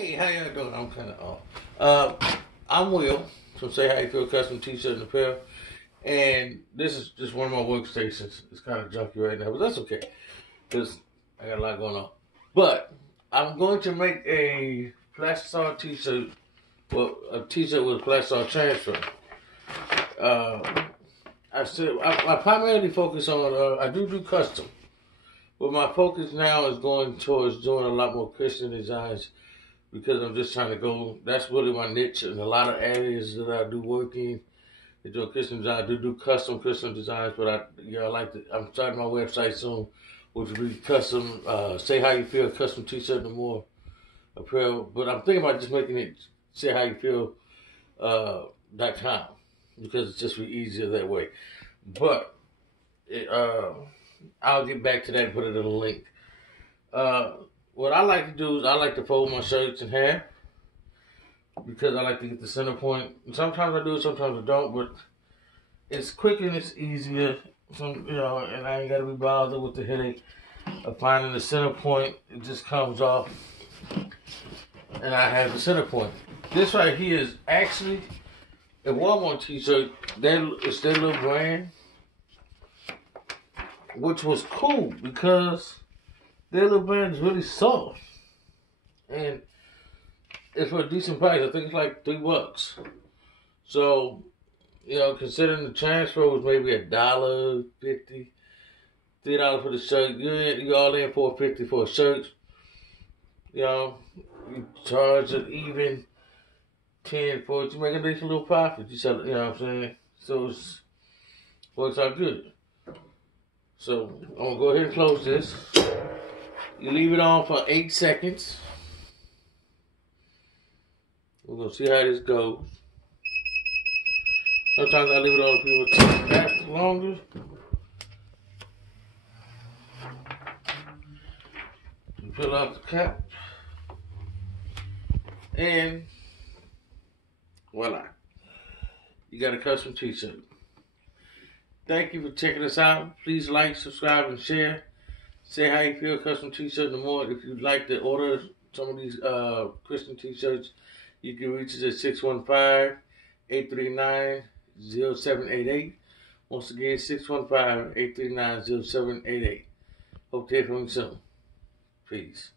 Hey, how y'all doing? I'm kind of off. I'm Will from Say How You Feel Custom T-Shirt and Apparel, and this is just one of my workstations. It's kind of junky right now, but that's okay because I got a lot going on. But I'm going to make a plastic T-shirt, well, a T-shirt with a plastic transfer. I primarily focus on. I do custom, but my focus now is going towards doing a lot more Christian designs because I'm just trying to go. That's really my niche in a lot of areas that I do work in. I do Christian design. I do custom Christian designs, but I like to. I'm starting my website soon, which will be custom. Say How You Feel custom T-shirt and more apparel. But I'm thinking about just making it Say How You Feel .com because it's just be easier that way. But I'll get back to that and put it in a link. What I like to do is I like to fold my shirts in half because I like to get the center point. Sometimes I do it, sometimes I don't, but it's quick and it's easier. And I ain't got to be bothered with the headache of finding the center point. It just comes off, and I have the center point. This right here is actually a Walmart T-shirt. It's their little brand, which was cool because their little brand is really soft, and it's for a decent price. I think it's like $3. So, considering the transfer was maybe $1.50, $3 for the shirt, you all in $4.50 for a shirt. You charge it even 10 for it. You make a decent little profit. You sell it, you know what I'm saying? So it works out good. So I'm gonna go ahead and close this. You leave it on for 8 seconds. We're gonna see how this goes. Sometimes I leave it on if people take back longer. You peel off the cap. And voila. You got a custom T-shirt. Thank you for checking us out. Please like, subscribe, and share. Say How You Feel custom T-shirt and more. If you'd like to order some of these Christian T-shirts, you can reach us at 615-839-0788. Once again, 615-839-0788. Hope to hear from you soon. Peace.